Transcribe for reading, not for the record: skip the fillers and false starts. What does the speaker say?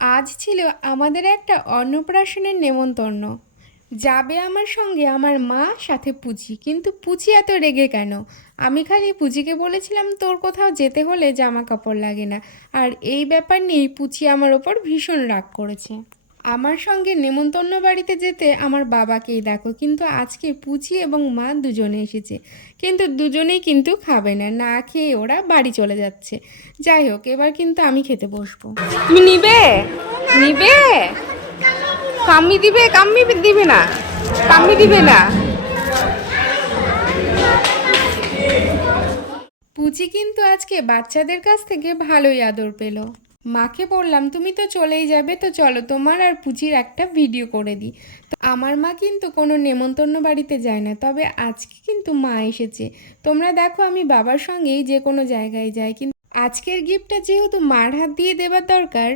আজ ছিল আমাদের একটা অন্নপ্রাশনের নেমন্তন্ন। যাবে আমার সঙ্গে আমার মা, সাথে পুচি। কিন্তু পুচি এত রেগে কেন? আমি খালি পুচিকে বলেছিলাম তোর কোথাও যেতে হলে জামা কাপড় লাগে না, আর এই ব্যাপার নিয়েই পুচি আমার ওপর ভীষণ রাগ করেছে। আমার সঙ্গে নেমন্তন্ন বাড়িতে যেতে আমার বাবাকেই দেখো, কিন্তু আজকে পুচি এবং মা দুজনে এসেছে, কিন্তু দুজনেই কিন্তু খাবে না, না খেয়ে ওরা বাড়ি চলে যাচ্ছে। যাই হোক, এবার কিন্তু আমি খেতে বসবো। তুমি নিবে নিবে কাম্মি দিবে, কাম্মি দিবে না, কাম্মি দিবে না। পুচি কিন্তু আজকে বাচ্চাদের কাছ থেকে ভালোই আদর পেল। মাকে বললাম তুমি তো চলেই যাবে, তো চলো তোমার আর পুচির একটা ভিডিও করে দিই। তো আমার মা কিন্তু কোনো নেমন্তন্ন বাড়িতে যায় না, তবে আজকে কিন্তু মা এসেছে। তোমরা দেখো আমি বাবার সঙ্গেই যে কোনো জায়গায় যাই, কিন্তু আজকের গিফটটা যেহেতু মার হাত দিয়ে দেবার দরকার,